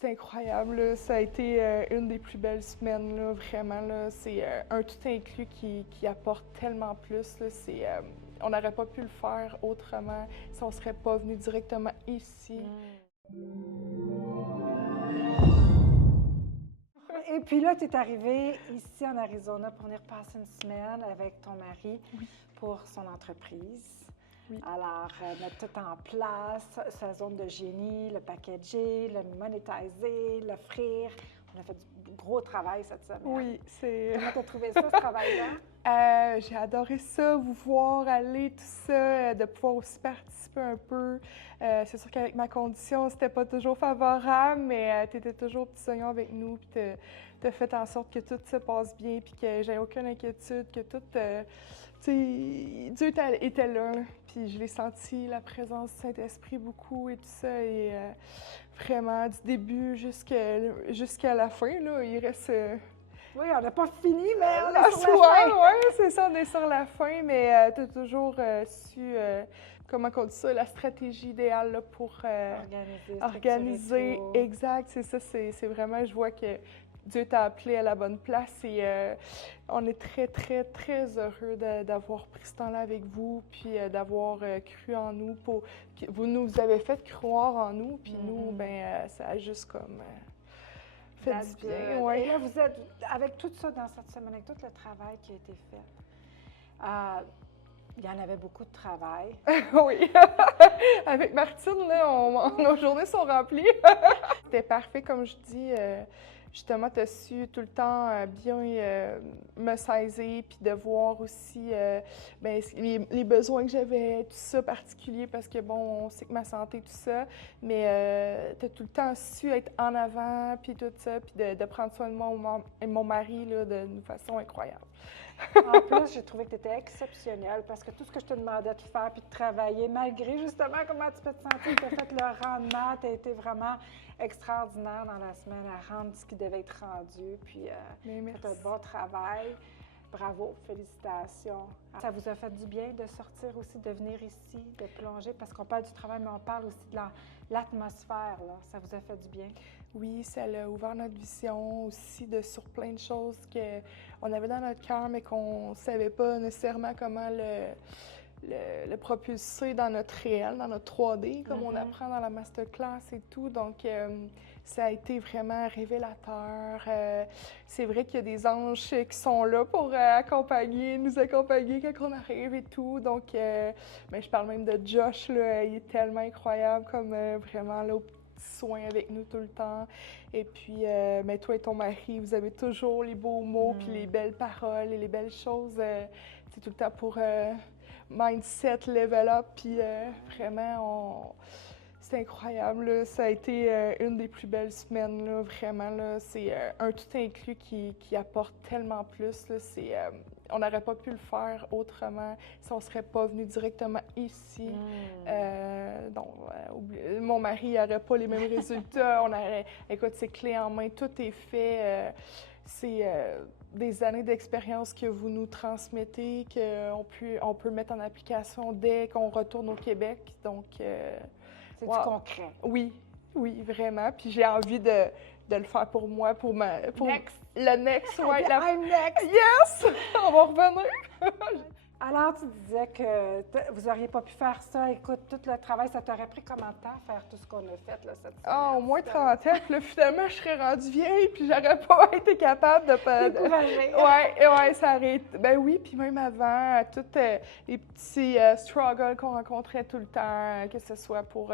C'est incroyable, là. Ça a été une des plus belles semaines, là, vraiment. Là. C'est un tout inclus qui apporte tellement plus. Là. On n'aurait pas pu le faire autrement si on ne serait pas venu directement ici. Et puis là, tu es arrivée ici en Arizona pour venir passer une semaine avec ton mari pour son entreprise. Oui. Alors, mettre tout en place, sa zone de génie, le packager, le monétiser, l'offrir. On a fait du gros travail cette semaine. Oui, c'est... Comment tu as trouvé ça, ce travail-là? J'ai adoré ça, vous voir aller, tout ça, de pouvoir aussi participer un peu. C'est sûr qu'avec ma condition, c'était pas toujours favorable, mais tu étais toujours au petit oignon avec nous, puis tu as fait en sorte que tout se passe bien, puis que j'ai aucune inquiétude, que tout, tu sais, Dieu était là, puis je l'ai senti, la présence du Saint-Esprit beaucoup et tout ça, et vraiment, du début jusqu'à la fin, là, il reste... Oui, on n'a pas fini, mais on la est sur la fin. Oui, c'est ça, on est sur la fin, mais tu as toujours su, comment on dit ça, la stratégie idéale là, pour organiser. Exact, c'est ça, c'est vraiment, je vois que Dieu t'a appelé à la bonne place et on est très, très, très heureux d'avoir pris ce temps-là avec vous, puis d'avoir cru en nous. Vous nous avez fait croire en nous, puis nous, ben ça a juste comme... fait du bien, ouais. Et là, vous êtes, avec tout ça dans cette semaine, avec tout le travail qui a été fait, il y en avait beaucoup de travail. Oui. Avec Martine, là, nos journées sont remplies. C'était parfait, comme je dis. Justement, tu as su tout le temps bien me saisir, puis de voir aussi ben, les besoins que j'avais, tout ça particulier, parce que, bon, on sait que ma santé, tout ça, mais tu as tout le temps su être en avant, puis tout ça, puis de prendre soin de moi et mon mari là, d'une façon incroyable. En plus, j'ai trouvé que tu étais exceptionnelle parce que tout ce que je te demandais de faire puis de travailler, malgré justement comment tu peux te sentir, tu as fait le rendement, tu as été vraiment extraordinaire dans la semaine à rendre ce qui devait être rendu. Puis, tu as fait un bon travail. Bravo, félicitations. Ça vous a fait du bien de sortir aussi, de venir ici, de plonger, parce qu'on parle du travail, mais on parle aussi de l'atmosphère, là. Ça vous a fait du bien? Oui, ça a ouvert notre vision aussi sur plein de choses qu'on avait dans notre cœur, mais qu'on ne savait pas nécessairement comment le propulser dans notre réel, dans notre 3D, comme on apprend dans la masterclass et tout. Donc, ça a été vraiment révélateur. C'est vrai qu'il y a des anges qui sont là pour nous accompagner quand on arrive et tout. Donc, ben, je parle même de Josh, là, il est tellement incroyable, comme vraiment là, au petit soin avec nous tout le temps. Et puis, ben, toi et ton mari, vous avez toujours les beaux mots, puis les belles paroles et les belles choses. C'est tout le temps pour mindset, level up, puis vraiment, c'est incroyable. Là. Ça a été une des plus belles semaines, là, vraiment. Là. C'est un tout inclus qui apporte tellement plus. Là. On n'aurait pas pu le faire autrement si on ne serait pas venu directement ici. Donc, mon mari n'aurait pas les mêmes résultats. Écoute, c'est clé en main, tout est fait. C'est des années d'expérience que vous nous transmettez, qu'on peut mettre en application dès qu'on retourne au Québec. Donc, c'est du concret. Oui, oui, vraiment. Puis j'ai envie de le faire pour moi, pour Next. le next, ouais. I'm next. Yes! On va revenir. Alors, tu disais que vous n'auriez pas pu faire ça. Écoute, tout le travail, ça t'aurait pris combien de temps faire tout ce qu'on a fait là, cette semaine? Ah, au moins 30 ans. Puis là, finalement, je serais rendue vieille, puis j'aurais pas été capable de... Découragée. Ouais, ça arrête. Ben oui, puis même avant, tous les petits struggles qu'on rencontrait tout le temps, que ce soit pour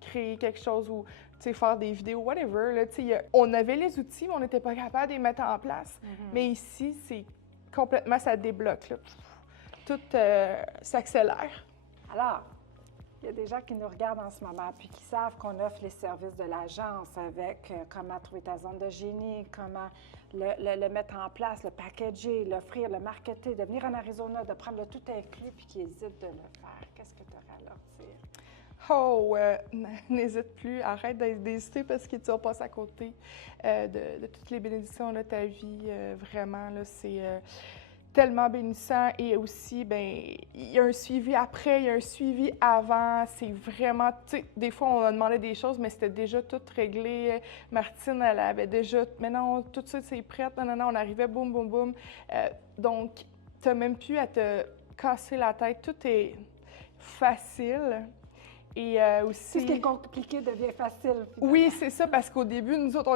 créer quelque chose ou faire des vidéos, whatever. Là, on avait les outils, mais on n'était pas capable de les mettre en place. Mais ici, c'est complètement, ça débloque. Là. Tout s'accélère. Alors, il y a des gens qui nous regardent en ce moment puis qui savent qu'on offre les services de l'agence avec comment trouver ta zone de génie, comment le mettre en place, le packager, l'offrir, le marketer, de venir en Arizona, de prendre le tout inclus puis qui hésitent de le faire. Qu'est-ce que tu aurais à leur dire? Oh, n'hésite plus, arrête d'hésiter parce que tu vas passer à côté de toutes les bénédictions de ta vie. Vraiment, là, c'est... tellement bénissant et aussi, ben il y a un suivi après, il y a un suivi avant. C'est vraiment, tu sais, des fois, on a demandé des choses, mais c'était déjà tout réglé. Martine, elle avait déjà, mais non, tout ça, c'est prêt. Non, non, non, on arrivait, boum, boum, boum. Donc, tu n'as même plus à te casser la tête. Tout est facile. Et aussi... Tout ce qui est compliqué devient facile, finalement. Oui, c'est ça, parce qu'au début, nous autres,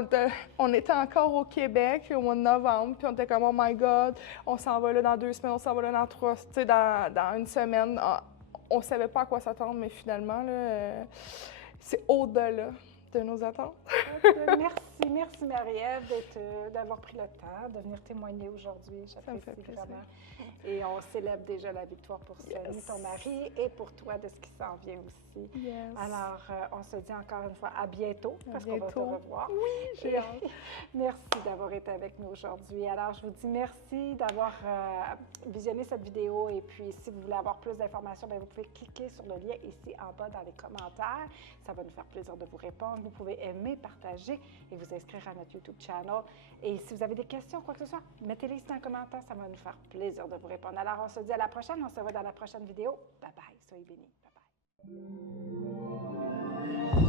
on était encore au Québec au mois de novembre, puis on était comme « Oh my God, on s'en va là dans 2 semaines, on s'en va là dans 3, tu sais, dans une semaine. » On savait pas à quoi s'attendre, mais finalement, là, c'est au-delà de nos attentes. Merci Marie-Ève d'avoir pris le temps de venir témoigner aujourd'hui. J'apprécie vraiment. Et on célèbre déjà la victoire pour Sonny, ton mari, et pour toi de ce qui s'en vient aussi. Yes. Alors, on se dit encore une fois à bientôt, parce qu'on va te revoir. Oui, j'ai hâte. Merci d'avoir été avec nous aujourd'hui. Alors, je vous dis merci d'avoir visionné cette vidéo. Et puis, si vous voulez avoir plus d'informations, vous pouvez cliquer sur le lien ici en bas dans les commentaires. Ça va nous faire plaisir de vous répondre. Vous pouvez aimer, partager et vous inscrire à notre YouTube channel. Et si vous avez des questions, quoi que ce soit, mettez-les ici dans les commentaires. Ça va nous faire plaisir de vous répondre. Alors, on se dit à la prochaine. On se voit dans la prochaine vidéo. Bye bye. Soyez bénis. Bye bye.